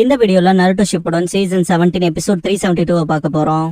இந்த வீடியோல Naruto Shippuden season 17 episode 372 பார்க்க போறோம்.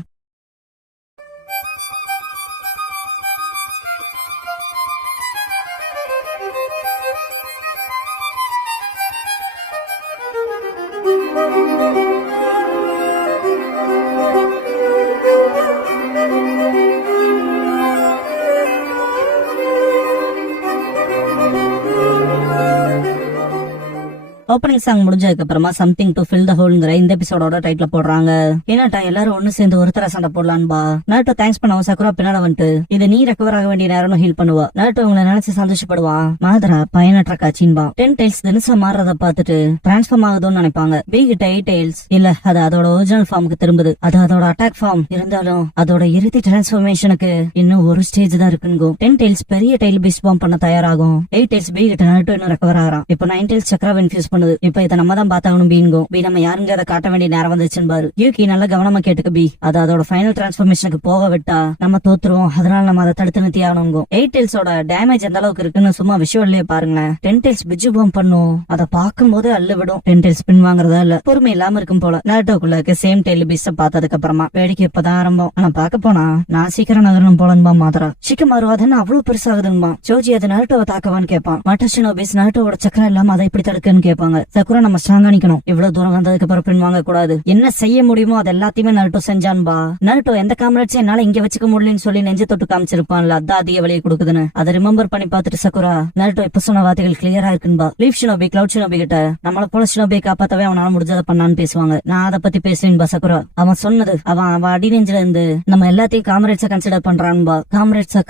ஓப்பனிங் சாங் முடிஞ்சதுக்கு அப்புறமா சம்திங் டு ஃபில் த ஹோல்ங்கிற இந்த எபிசோடோட டைட்டில் போடுறாங்க. என்னட்டா எல்லாரும் ஒண்ணு சேர்ந்து ஒருத்தர சண்டை போடலான்பா. நருட்டோ தேங்க்ஸ் பண்ண சக்குரா பின்னால வந்துட்டு இது நீ ரெக்கவர் ஆக வேண்டிய நேரம் ஹீல் பண்ணுவா. நருட்டோ உங்களை நினைச்சு சந்தோஷப்படுவான். மாதரா பயனற்ற காட்சின்பா. 10 டைல்ஸ் தினசா மாறத பாத்துட்டு டிரான்ஸ்ஃபார்ம் ஆகுதுன்னு நினைப்பாங்க. பி கிட்ட 8 டைல்ஸ் இல்ல அது அதோட ஒரிஜினல் ஃபார்முக்கு திரும்புது. அது அதோட அட்டாக் ஃபார்ம் இருந்தாலும் அதோட இறுதி டிரான்ஸ்ஃபர்மேஷனுக்கு இன்னும் ஒரு ஸ்டேஜ் தான் இருக்குங்க. 10 டைல்ஸ் பெரிய டைல் பீஸ் ஃபார்ம் பண்ண தயாராகும். 8 டைல்ஸ் பி கிட்ட நருட்டோ இன்னும் ரெக்கவர் ஆகிறான். இப்போ 9 டைல்ஸ் சக்கரா இன்ஃபியூஸ் பண்ணுது. இப்ப இதை நம்ம தான் பார்த்தாகணும் பீன்கோ. பி நம்ம யாருங்க அதை காட்ட வேண்டிய நேரம் வந்துச்சுன்னு பாரு. யூகி நல்லா கவனமா கேட்டுக்க பி. அது அதோட ஃபைனல் டிரான்ஸ்ஃபர்மேஷனுக்கு போக விட்டா நம்ம தோத்துருவோம். அதனால நம்ம அதை தடுத்து நிறுத்தி ஆகணுங்க. 8 டைல்ஸோட டேமேஜ் எந்த அளவுக்கு இருக்குன்னு சும்மா விஷுவல்லே பாருங்களேன். 10 டைல்ஸ் பிஜு பம்ப் பண்ணும். அதை பார்க்கும் போது அள்ளு விடும். 10 டைல்ஸ் பின் வாங்குறதா இல்ல பொறுமை இல்லாம இருக்கும் போல. நருட்டோக்குள்ள சேம் டைல் பீஸ பார்த்ததுக்கு அப்புறமா வேடிக்கை இப்பதான் ஆரம்பம். ஆனா பார்க்க போனா நான் சீக்கிரம் நகரணும் போலன்பா. மாதரா சிக்கமாரு அதென்ன அவ்வளவு பெருசாகுதுன்பா. ஜோஜி அதை நருட்டோவை தாக்கவான்னு கேட்பான். மட்டஷினோ பீஸ் நருட்டோட சக்கரம் இல்லாம அதை இப்படி தடுக்குன்னு கேட்பாங்க. சக்குரா நம்ம ஸ்ட்ராங்கா நிக்கணும். இவ்வளவு தூரம் வந்ததுக்கு அப்புறம் பின் வாங்க கூடாது. என்ன செய்ய முடியுமோ அது எல்லாத்தையுமே நருட்டோ செஞ்சான்பா. நருட்டோ எந்த காமரேட்ஸ் என்னால இங்க வச்சுக்க முடியலன்னு சொல்லி நெஞ்ச தொட்டு காமிச்சிருப்பான்ல. அதான் அதிக வழியை கொடுக்குதுன்னு அதை ரிமெம்பர் பண்ணி பாத்துட்டு சக்குரா நருட்டோ இப்ப சொன்ன வார்த்தைகள் கிளியரா இருக்குன்பா. லீவ் ஷினோபி கிளவுட் ஷினோபி கிட்ட நம்மள போல ஷினோபி காப்பாத்தவே அவனால முடிஞ்சதை பண்ணான்னு பேசுவாங்க. நான் அதை பத்தி பேசுறேன்பா. சக்குரா அவன் சொன்னது அவன் அடி நெஞ்சில இருந்து நம்ம எல்லாத்தையும் காமரேட்ஸா கன்சிடர் பண்றான்பா.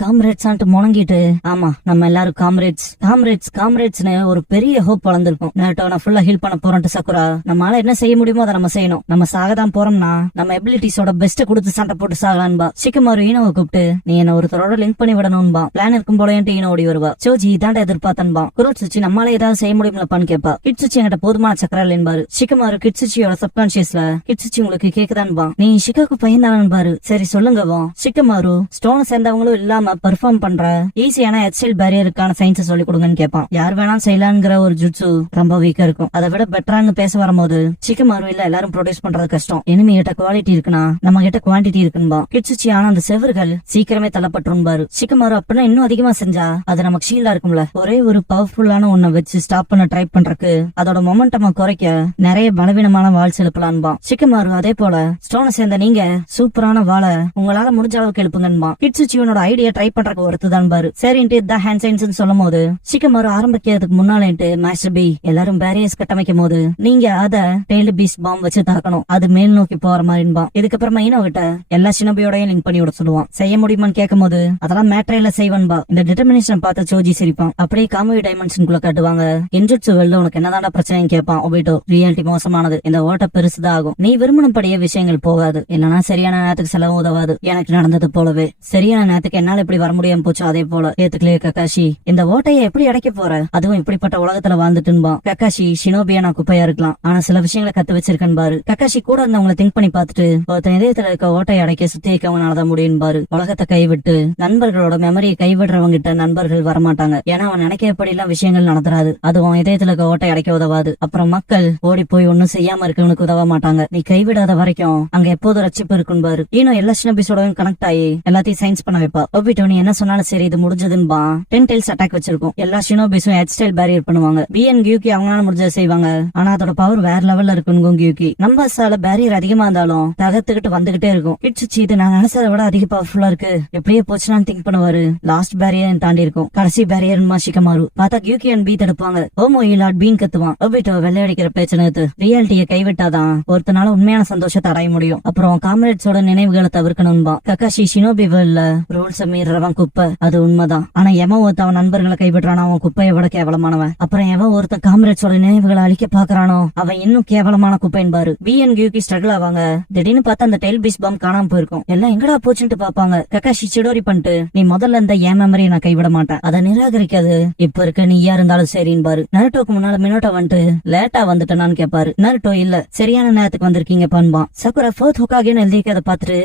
காமரேட்ஸான்ட்டு முணங்கிட்டு ஆமா நம்ம எல்லாரும் காமரேட்ஸ்னு ஒரு பெரிய ஹோப் வளர்ந்துருக்கும். நருட்டோ நான் ஃபுல்லா ஹீல் பண்ண போறோம்ட்டு சக்குரா நம்மளால என்ன செய்ய முடியுமோ அதை நம்ம செய்யணும். நம்ம சாகதான் போறோம்னா நம்ம எபிலிட்டிஸோட பெஸ்ட் கொடுத்து சண்டை போட்டு சாகலான்பா. சிக்கமாரு ஈனோவை கூப்பிட்டு நீ என்ன ஒருத்தரோட லிங்க் பண்ணி விடணும்பா. பிளான் இருக்கும் போல ஈனோ ஓடி வருவா. சோஜி இதாண்ட எதிர்பார்த்தன்பா. குரோட்சுச்சி நம்மளால ஏதாவது செய்ய முடியும்லப்பான்னு கேப்பா. கிட்சுச்சி என்கிட்ட போதுமான சக்கரா இல்லைன்பாரு. சிக்கமாரு கிட்சுச்சியோட சப்கான்சியஸ்ல கிட்சுச்சி உங்களுக்கு கேக்குதான்பா. நீ ஷிகாக்கு பையன் பாரு. சரி சொல்லுங்கவா. சிக்கமாரு ஸ்டோன் சேர்ந்தவங்களும் இல்லாம பெர்ஃபார்ம் பண்ற ஈஸியான ஹெச்எல் பேரியருக்கான சயின்ஸ் சொல்லி கொடுங்கன்னு கேட்பான். யார் வேணாலும் செய்யலாங்கிற ஒரு ஜுட்சு ரொம்ப வீக்கா இருக்கும். அதை விட பெட்டரான்னு பேச வரும்போது சிக்கமாரு இல்ல எல்லாரும் ப்ரொடியூஸ் பண்றது கஷ்டம். எனிமி கிட்ட குவாலிட்டி இருக்குன்னா நம்ம கிட்ட குவான்டிட்டி இருக்குன்பா. கிட்சுச்சி ஆனா அந்த செவர்கள் சீக்கிரமே தள்ளப்பட்டுரும் பாரு. சிக்கமாரு அப்படின்னா இன்னும் அதிகமா செஞ்சா அது நமக்கு ஷீல்டா இருக்கும்ல. ஒரே ஒரு பவர்ஃபுல்லான ஒன்ன வச்சு ஸ்டாப் பண்ண ட்ரை பண்றதுக்கு அதோட மொமெண்டமா குறைக்க நிறைய பலவீனமான வால் செலுப்பலான்பா. சிக்கமாரு அதே போல ஸ்டோனை சேர்ந்த நீங்க சூப்பரான வாழை உங்களால முடிஞ்ச அளவுக்கு எழுப்புங்கன்பா. கிட்சுச்சியோட ஐடியா ட்ரை பண்றதுக்கு ஒருத்துதான் பாரு. சரின்ட்டு த ஹேண்ட் சைன்ஸ் சொல்லும் போது சிக்கமாரு ஆரம்பிக்கிறதுக்கு முன்னாலேன்ட்டு மாஸ்டர் பி எல்லாரும் பேரியர்ஸ் கட்டமைக்கும் போது நீங்க அத டெய்லி பீஸ் பாம் வச்சு தாக்கணும். அது மேல் நோக்கி போற மாதிரின்பா. இதுக்கப்புறமா ஈனோ கிட்ட எல்லா ஷினோபியோடையும் லிங்க் பண்ணி விட சொல்லுவான். செய்ய முடியுமான்னு கேட்கும் போது அதெல்லாம் மேட்ரையில செய்வன்பா. இந்த டிட்டர்மினேஷன் பார்த்து சோஜி சிரிப்பான். அப்படியே காமவி டைமென்ஷனுக்குள்ள காட்டுவாங்க. இன்ஜெட்சு வெல்ல உனக்கு என்னதாண்டா பிரச்சனைன்னு கேட்பான். ஒபிட்டோ ரியாலிட்டி மோசமானது. இந்த ஓட்ட பெருசுதான் ஆகும். நீ விரும்பினபடியே விஷயங்கள் போகாது. இல்லனா சரியான நேரத்துக்கு செலவு உதவாது. எனக்கு நடந்தது போலவே சரியான நேரத்துக்கு என்னால எப்படி வர முடியாம போச்சு. அதே போல ஏத்துக்கலையே கக்காஷி. இந்த ஓட்டையை எப்படி அடைக்க போற? அதுவும் இப்படிப்பட்ட உலகத்துல வாழ்ந்துட்டுன்பா. கக்காஷி ஷினோபியா நான் குப்பையா இருக்கலாம். ஆனா சில விஷயங்களை கத்து வச்சிருக்கேன் பாரு. கக்காஷி கூட இருந்தவங்களை திங்க் பண்ணி பார்த்துட்டு ஒருத்தன் இதயத்துல இருக்க ஓட்டையை அடைக்க சுத்தி இருக்கவனாலதான் முடியும் பாரு. உலகத்தை கைவிட்டு நண்பர்களோட மெமரியை கைவிடுறவங்க கிட்ட நண்பர்கள் வரமாட்டாங்க. ஏன்னா அவன் நினைக்கப்படி எல்லாம் விஷயங்கள் நடந்துறாது. அதுவும் இதயத்துல இருக்க ஓட்டை அடைக்க உதவாது. அப்புறம் மக்கள் ஓடி போய் ஒன்னும் செய்யாம இருக்கவனுக்கு உதவ மாட்டாங்க. நீ கைவிடாத வரைக்கும் அங்க எப்போதும் ரட்சிப்பு இருக்கும் பாரு. இன்னும் எல்லா ஷினோபிஸோடவும் கனெக்ட் ஆகி எல்லாத்தையும் சயின்ஸ் பண்ண வைப்பா. ஒபிட்டோ நீ என்ன சொன்னாலும் சரி இது முடிஞ்சதுன்பா. 10 டைல்ஸ் அட்டாக் வச்சிருக்கும். எல்லா ஷினோபிஸும் ஹெச்டைல் பேரியர் பண்ணுவாங்க. பிஎன் கியூகி அவங்களால முடிஞ்சதை செய்வாங்க. ஆனா அதோட பவர் வேற லெவல்ல இருக்குங்க கியூகி. நம்பர்ஸால பேரியர் அதிகமா இருந்தாலும் தகர்த்துக்கிட்டு வந்துகிட்டே இருக்கும். கிட்சுச்சி இது நான் நினைச்சதை விட அதிக பவர்ஃபுல்லா இருக்கு. எப்படியே போச்சுன்னு திங்க் பண்ணுவாரு. லாஸ்ட் பேரியர் தாண்டி இருக்கும். கடைசி பேரியர் மாசிக்கமாரு பார்த்தா கியூகி அண்ட் பி தடுப்பாங்க. ஓமோ இலாட் பீன் கத்துவான். ஒபிட்டோ வெள்ளையடிக்கிற பேச்சு நேத்து ரியாலிட்டியை கைவிட்டாதான் ஒருத்தனால உண்மையான சந்தோஷத்தை அடைய முடியும். அப்புறம் காம்ரேட்ஸோட நினைவுகளை தவிர்க்கணும்பா. கக்காஷி ஷினோபி வேர்ல்ட்ல ரூல்ஸ் மீறவன் குப்பை. அது உண்மைதான். ஆனா எவன் ஒருத்த அவன் நண்பர்களை கைவிடுறானோ அவன் குப்பையை விட கேவலமானவன். அப்புறம் எவன் ஒருத்த காம்ரேட்ஸோட நினைவுகளை அழிக்க பாக்குறானோ அவன் இன்னும் கேவலமான குப்பைன்பாரு. பிஎன் கியூகி ஸ்ட்ரகிள் ஆவாங்க. திடீர்னு பார்த்தா அந்த டெயில் பீஸ் பாம் காணாம போயிருக்கும். எல்லாம் எங்கடா போச்சுட்டு பாப்பாங்க. கக்காஷி சிடோரி பண்ணிட்டு நீ முதல்ல இந்த என் மெமரியை நான் கைவிட மாட்டேன். அதை நிராகரிக்காது. இப்ப இருக்க நீ யார் இருந்தாலும் சரின்னு பாரு. நருட்டோக்கு முன்னால மினோட்டோ வந்துட்டு லேட்டா வந்துட்டேனான்னு கேப்பாரு. நருட்டோ இல்ல சரியான நேரத்துக்கு வந்திருக்கீங்க பண்பான். சக்குரா ஃபோர்த் ஹோக்காகேன்னு எழுதிக்கிறத பாத்துட்டு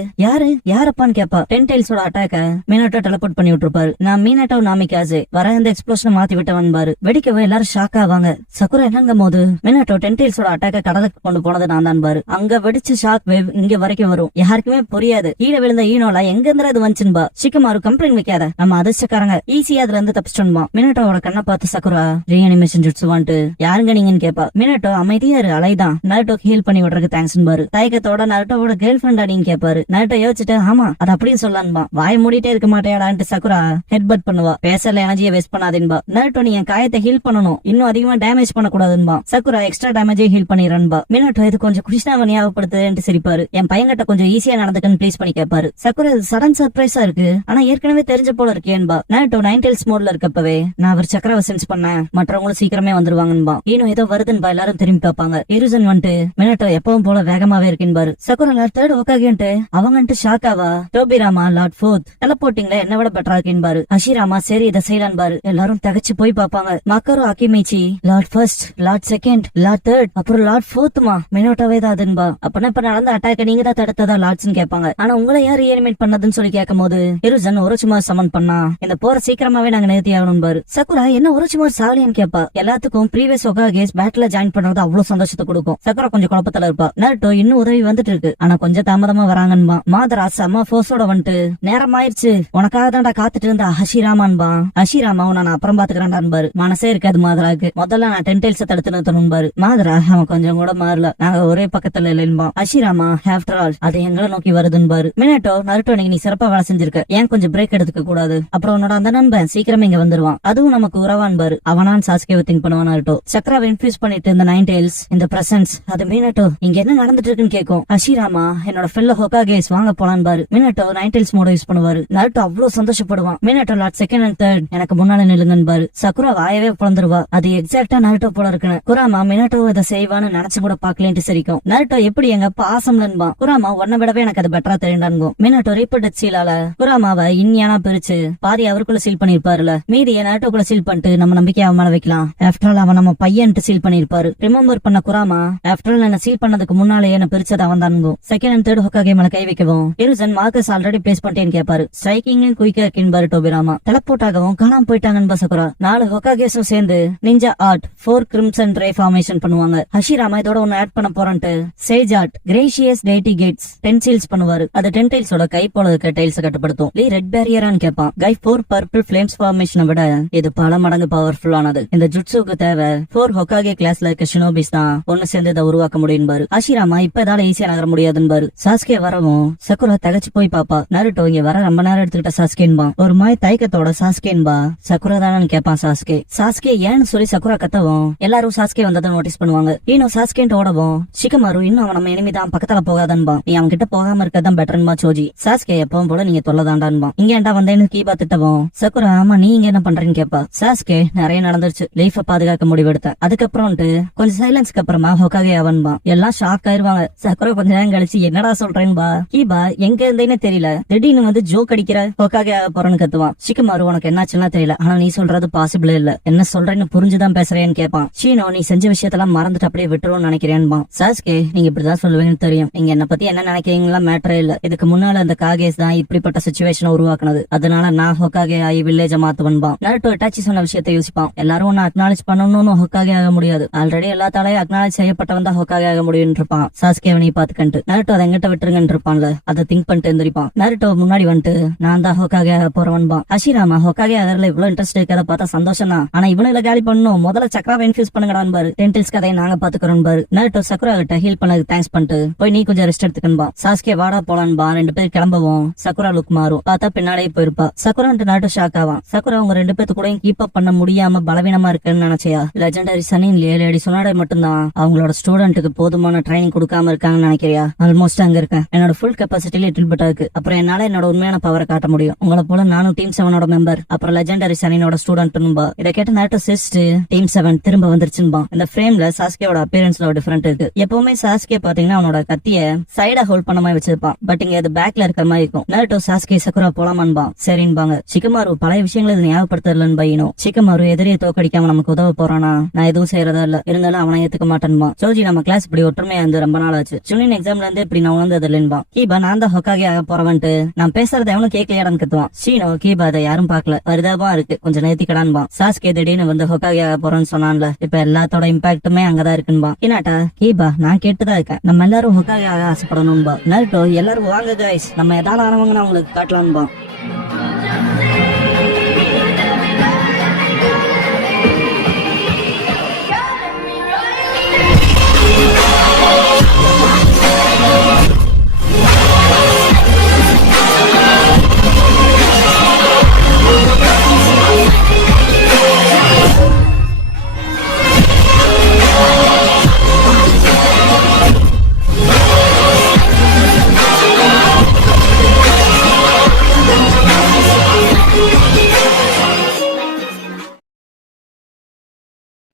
யாரப்பான்னு கேப்பா. 10 டைல்ஸோட அட்டாக்க மினோட்டோ டெலபோர்ட் பண்ணி விட்டுருப்பாரு. நான் மீனட்டோ நாமிக்காசே வர இந்த எக்ஸ்ப்ளோஷனை மாத்தி விட்டவன் பாரு. வெடிக்கவே எல்லாரும் ஷாக் ஆவாங்க. சக்குரா சக்குரா என்னங்க போது மினாட்டோ டென்டெயில்ஸோட அட்டாக்க கடலுக்கு கொண்டு போனது நான் தான் பாரு. அங்க வெடிச்சு ஷாக் வேவ் இங்க வரைக்கும் வரும். யாருக்குமே புரியாது. கீழே விழுந்த ஈனோல எங்க இருந்தா இது வந்துச்சுன்பா. சிக்கமாரு கம்ப்ளைண்ட் வைக்காத, நம்ம அதிர்ஷ்டக்காரங்க ஈஸியா அதுல இருந்து தப்பிச்சிட்டோம்பா. மினாட்டோட கண்ணை பார்த்து சக்குரா ரீஅனிமேஷன் ஜுட்ஸு வந்துட்டு யாருங்க நீங்கன்னு கேப்பா. மினாட்டோ அமைதியா இரு அலைதான், நருட்டோக்கு ஹீல் பண்ணி விடுறதுக்கு தேங்க்ஸ் பாரு. தயக்கத்தோட நருட்டோட கேர்ள் ஃபிரெண்டா நீங்க கேப்பாரு. நருட்டோ யோசிச்சுட்டு ஆமா அது அப்படியே சொல்லலான்பா. வாய மூடிட்டே இருக்க மாட்டேடான்ட்டு சக்குரா ஹெட் பட் பண்ணுவா. பேசல எனர்ஜியை வேஸ்ட் பண்ணாதேன்பா. நருட்டோ நீ என் காயத்தை ஹீல் பண்ணணும், இன்னும் அதிகமா டேமேஜ் பண்ணக்கூடாதுன்பா. சக்குரா எக்ஸ்ட்ரா டேமேஜே ஹீல் பண்ணிடுறன்பா. மினாட்டோ இது கொஞ்சம் கிருஷ்ணாவை ஞாபகப்படுத்துதுன்னு சிரிப்பாரு. என் பையன்கிட்ட கொஞ்சம் ஈஸியா நடந்துக்கன்னு ப்ளீஸ் பண்ணி கேட்பாரு. சக்குரா இது சடன் சர்ப்ரைஸா இருக்கு, ஆனா ஏற்கனவே தெரிஞ்ச போல இருக்கேன்பா. நருட்டோ நைன்டெயில்ஸ் மோட்ல இருக்கப்பவே நான் அவர் சக்கராவை சென்ஸ் பண்ணேன், மற்றவங்களும் சீக்கிரமே வந்துருவாங்கன்பா. இன்னும் ஏதோ வருதுன்பா. எல்லாரும் திரும்பி பார்ப்பாங்க. இருசன் வந்துட்டு மினாட்டோ எப்பவும் போல வேகமாவே இருக்கேன்பாரு. சக்குரா தேர்ட் ஒக்காகேன்ட்டு அவங்கன்ட்டு ஷாக்காவா. டோபிராமா லார்ட் ஃபோர்த் எல்லாம் போட்டிங்களே என்ன விட பெட்டரா இருக்கேன்பாரு. அஷிராமா சரி இதை செய்யலான் பாரு. எல்லாரும் தகச்சு போய் பாப்பாங்க. மக்கரோ அகிமேச்சி lord first, lord second, lord third, அப்புறம் லார்ட் ஃபோர்த்மா. மினோட்டோவே தான் அதுன்பா. அப்பனா இப்ப நடந்த அட்டாக்க நீங்க தான் தடுத்ததா லார்ட்ஸ்னு கேட்பாங்க. ஆனா உங்களை யார் ரீஅனிமேட் பண்ணதுன்னு சொல்லி கேட்கும் போது இருசன் ஒரு சும்மா சமன் பண்ணா இந்த போற சீக்கிரமாவே நாங்க நிறுத்தி ஆகணும் பாரு. சக்குரா என்ன ஒரு சும்மா சாவலியான்னு கேப்பா. எல்லாத்துக்கும் ப்ரீவியஸ் ஒகாகேஸ் பேட்டில ஜாயின் பண்றது அவ்வளவு சந்தோஷத்தை கொடுக்கும். சக்குரா கொஞ்சம் குழப்பத்துல இருப்பா. நருட்டோ இன்னும் உதவி வந்துட்டு இருக்கு, ஆனா கொஞ்சம் தாமதமா வராங்கன்பா. மாதரா செம்ம ஃபோர்ஸோட வந்துட்டு நேரம் ஆயிருச்சு உனக்காக தான்டா காத்துட்டு இருந்த ஹஷிராமான்பா. ஹஷிராமா உன்னை நான் அப்புறம் பாத்துக்கிறேன்டான்பாரு. மனசே இருக்காது மாதராக்கு. முதல்ல நான் டென்டெயில்ஸை தடுத்து நிறுத்தணும்பாரு. மாதரா அவன் கொஞ்சம் கூட மாறல, நாங்க ஒரே பக்கத்துல இல்லைன்பா. ஹஷிராமா ஆஃப்டர் ஆல் அது எங்களை நோக்கி வருதுன்பாரு. மினாட்டோ நருட்டோ நீ சிறப்பா வேலை செஞ்சிருக்க, ஏன் கொஞ்சம் பிரேக் எடுத்துக்க கூடாது? அப்புறம் உன்னோட அந்த நண்பன் சீக்கிரமே இங்க வந்துருவான், அதுவும் நமக்கு உறவான்பாரு. அவனான் சாஸ்கேவை திங்க் பண்ணுவான் நருட்டோ. சக்கராவை இன்ஃபியூஸ் பண்ணிட்டு இந்த நைன்டெயில்ஸ் இந்த பிரசன்ஸ் அது மினாட்டோ இங்க என்ன நடந்துட்டு இருக்குன்னு கேட்கும். ஹஷிராமா என்னோட ஃபெல்லோ ஹோகாகேஸ் வாங்க போலான் பாரு. மினாட்டோ நைன்டெயில்ஸ் மோட யூஸ் பண்ணுவாரு. நருட்டோ அவ்வளவு சந்தோஷப்படுவான். Minato lord second and third எனக்கு முன்னால நில்லுங்கன்னு பாரு. சக்குரா வாயவே பிறந்துருவா. அது எக்ஸாக்டா நருட்டோ போல இருக்குன்னு. குராமா மினாட்டோ இதை செய்வான்னு நினைச்சு கூட பாக்கலேன்ட்டு சிரிக்கும். நருட்டோ எப்படி எங்க அப்பா ஆசம்லன்பா. குராமா உன்ன விடவே எனக்கு அது பெட்டரா தெரியுண்டான்கும். மினாட்டோ ரீபோர்ட் சீலால குராமாவை இன்யானா பிரிச்சு பாதி அவருக்குள்ள சீல் பண்ணிருப்பாருல, மீதிய நருட்டோக்குள்ள சீல் பண்ணிட்டு நம்ம நம்பிக்கை அவன் மேல வைக்கலாம். ஆஃப்டர் ஆல் அவன் நம்ம பையன்ட்டு சீல் பண்ணிருப்பாரு. ரிமெம்பர் பண்ண குராமா ஆஃப்டர் ஆல் என்ன சீல் பண்ணதுக்கு முன்னாலே என்ன பிரிச்சது அவன் தான்கும். செகண்ட் அண்ட் தேர்ட் ஹோகாகே மேல கை வைக்கவும் இருசன் மார்க்கஸ் ஆல்ரெடி பிளேஸ் பண்ணிட்டேன்னு கேட்பாரு. ஸ்ட்ரைக்கிங் குயிக்கா இருக்குன்னு டோபிராமா. டெலப்போர்ட்டாகவும் காணாம போயிட்டாங்கன்னு சக்குரா. 4 ஹோகாகேஸும் சேர்ந்து ninja art 4 crimson ray formation பண்ணுவாங்க. ஹஷிராமா இதோட ஒன்னு ஆட் பண்ண போறான்ட்டு sage art gracious deity gates டென்சீல்ஸ் பண்ணுவாரு. அது டென்டைல்ஸோட கை போல இருக்க டைல்ஸ் கட்டுப்படுத்தும். லீ ரெட் பேரியரான்னு கேட்பான். கை 4 பர்பிள் ஃபிளேம்ஸ் ஃபார்மேஷனை விட இது பல மடங்கு பவர்ஃபுல்லானது. இந்த ஜுட்ஸுக்கு தேவை 4 ஹோகாகே கிளாஸ்ல இருக்க ஷினோபிஸ் தான் ஒன்னு சேர்ந்து இதை உருவாக்க முடியும் பாரு. ஹஷிராமா இப்ப இதால ஈஸியா நகர முடியாதுன்னு பாரு. சாஸ்கே வரவும் சக்குரா தகச்சு போய் பாப்பா. நருட்டோ இங்க வர ரொம்ப நேரம் எடுத்துக்கிட்ட சாஸ்கேன்பா. ஒரு மாய் தயக்கத்தோட சாஸ்கேன்பா. சக்குரா தானு கேட்பான் சாஸ்கே. சாஸ்கே ஏன்னு சொல்லி சக்குரா கத்தவும் எல்லாரும் சாஸ்கே வந்ததை நோட்டீஸ் பண்ணுவாங்க. இன்னும் சாஸ்கேன்ட்டு ஓடவும் சிக்கமாரு இன்னும் அவன் நம்ம இனிமேதான் பக்கத்துல போகாதன்பா. நீ அவன் கிட்ட போகாம இருக்கதான் பெட்டர்ன்பா சோஜி. சாஸ்கே எப்பவும் போல நீங்க தொல்லதாண்டான்பா. இங்க ஏன்டா வந்தேன்னு கீபா திட்டவும் சக்குரா ஆமா நீ இங்க என்ன பண்றேன்னு கேப்பா. சாஸ்கே நிறைய நடந்துருச்சு, லைஃப பாதுகாக்க முடிவெடுத்த. அதுக்கப்புறம்ட்டு கொஞ்சம் சைலன்ஸ்க்கு அப்புறமா ஹோகாகே அவன்பா. எல்லாம் ஷாக் ஆயிருவாங்க. சக்குரா கொஞ்ச நேரம் கழிச்சு என்னடா சொல்றேன்பா. கீபா எங்க இருந்தேன்னு தெரியல, திடீர்னு வந்து ஜோக் அடிக்கிற ஹோகாகே ஆக போறேன்னு கத்துவான். சிக்கமாரு உனக்கு என்னாச்சுன்னா தெரியல, ஆனா நீ சொல்றது பாசிபிள் இல்ல, என்ன சொல்றேன்னு புரிஞ்சுதான் பேசுறேன்னு கேட்பான். ஷீனோ நீ செஞ்ச விஷயத்தெல்லாம் மறந்துட்டு அப்படியே விட்டுருவோம்னு நினைக்கிறேன்பா. சாஸ்கே நீங்க இப்படிதான் சொல்லுவீங்கன்னு தெரியும், நீங்க என்ன பத்தி என்ன நினைக்கிறீங்களா மேட்டரே இல்ல. இதுக்கு முன்னால அந்த காகேஸ் தான் இப்படிப்பட்ட சிச்சுவேஷனை உருவாக்குனது, அதனால நான் ஹோகாகே ஆகி வில்லேஜ மாத்துவன்பா. நருட்டோ டாச்சி சொன்ன விஷயத்தை யோசிப்பான். எல்லாரும் ஒன்னு அக்னாலேஜ் பண்ணணும்னு ஹோகாகே ஆக முடியாது, ஆல்ரெடி எல்லாத்தாலையும் அக்னாலேஜ் செய்யப்பட்டவன் தான் ஹோகாகே ஆக முடியும் இருப்பான். சாஸ்கே அவனை பாத்துக்கன்ட்டு நருட்டோ அதை எங்கிட்ட விட்டுருங்கன்னு இருப்பான்ல, அதை திங்க் பண்ணிட்டு எந்திரிப்பான். நருட்டோ முன்னாடி வந்துட்டு நான் தான் ஹோகாகே ஆக போறவன்பா. ஹஷிராமா ஹோகாகே ஆகறதுல இவ்வளவு இன்ட்ரெஸ்ட் இருக்கிறத பார்த்தா சந்தோஷம் தான், ஆனா இவனுல காலி பண்ணணும், முதல்ல சக்கராவை இன்ஃபியூஸ் பண்ணுங்கடான்னு பாரு. டென்டில்ஸ் கதையை நாங்க பாத்துக்கிறோம் பாரு. நருட்டோ சக்குரா கிட்ட ஹீல் பண்ணதுக்கு தேங்க்ஸ் பண்ணிட்டு போய் நீ கொஞ்சம் ரெஸ்ட் எடுத்துக்கன்பா. சாஸ்கே வாடா போலான்பா. 2 பேர் கிளம்பவும் சக்குரா லுக் மாறும். பார்த்தா பின்னாடியே போயிருப்பா. சக்குரா நருட்டோ ஷாக் ஆவான். சக்குரா அவங்க 2 பேத்து கூட கீப் அப் பண்ண முடியாம பலவீனமா இருக்குன்னு நினைச்சியா? லெஜெண்டரி சனின் 7 அடி சொன்னாடே மட்டும்தான் அவங்களோட ஸ்டூடெண்ட்டுக்கு போதுமான ட்ரைனிங் கொடுக்காம இருக்காங்கன்னு நினைக்கிறியா? ஆல்மோஸ்ட் அங்க இருக்கேன். என்னோட ஃபுல் கெப்பாசிட்டில லிட்டில் இருக்கு. அப்புறம் என்னால என்னோட உண்மையான பவரை காட்ட முடியும். உங்களை போல நானும் டீம் 7ஓட மெம்பர், அப்புறம் லெஜெண்டரி சனினோட ஸ்டூடெண்ட்னுபா. இதை கேட்ட நருட்டோ சிஸ்ட் டீம் 7 திரும்ப வந்துருச்சுன்பா. இந்த ஃப்ரேம்ல சாஸ்கேவோட அப்பியரன்ஸ்ல ஒரு டிஃபரெண்ட் இருக்கு. எப்பவுமே சாஸ்கே பாத்தீங்கன்னா அவனோட கத்திய சைடா ஹோல்ட் பண்ண மாதிரி வச்சிருப்பான், பட் இங்க அது பேக்ல இருக்கிற மாதிரி இருக்கும். நருட்டோ சாஸ்கே சக்குரா போலாமான்பா. சரின்பாங்க. சிக்கமாரு பழைய விஷயங்களை இது ஞாபகப்படுத்தலன்னு பையனும். சிக்கமாரு எதிரியை தோக்கடிக்காம நமக்கு உதவ போறானா? நான் எதுவும் செய்யறதா இல்ல, இருந்தாலும் அவனை ஏத்துக்க மாட்டேன்பா. சோஜி நம்ம கிளாஸ் இப்படி ஒற்றுமையா இருந்து ரொம்ப நாள் ஆச்சு, சுனின் எக்ஸாம்ல இருந்து இப்படி நான் உணர்ந்தது இல்லைன்பா. கீபா நான் தான் ஹோகாகே ஆக போறவன்ட்டு நான் பேசுறத எவனும் கேட்கலையாடான்னு கத்துவான். ஷீனோ கீபா அதை யாரும் பாக்கல, பரிதாபமா இருக்கு, கொஞ்சம் நேர்த்திக்கடான்பா. சாஸ்கே திடீர்னு வந்து ஹோகாகே ஆக போறேன்னு சொன்னான்ல, இருக்கும்ல, இப்ப எல்லாத்தோட இம்பாக்டுமே அங்கதான் இருக்குன்பா. இன்னாட்டா கீபா நான் கேட்டுதான் இருக்கேன், நம்ம எல்லாரும் ஹொக்காகே ஆக ஆசைப்படணும்பா. நருட்டோ எல்லாரும் வாங்க கைஸ், நம்ம எதாவது ஆனவங்க அவங்களுக்கு காட்டலாம்பா.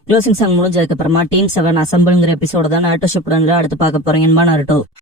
க்ளோசிங் சாங் முடிஞ்சதுக்கு அப்புறமா டீம் 7 அசம்பிள்ங்கிற எபிசோட தான் நாருட்டோ ஷிப்புடன்ல அடுத்து பார்க்க போறீங்க. நருட்டோ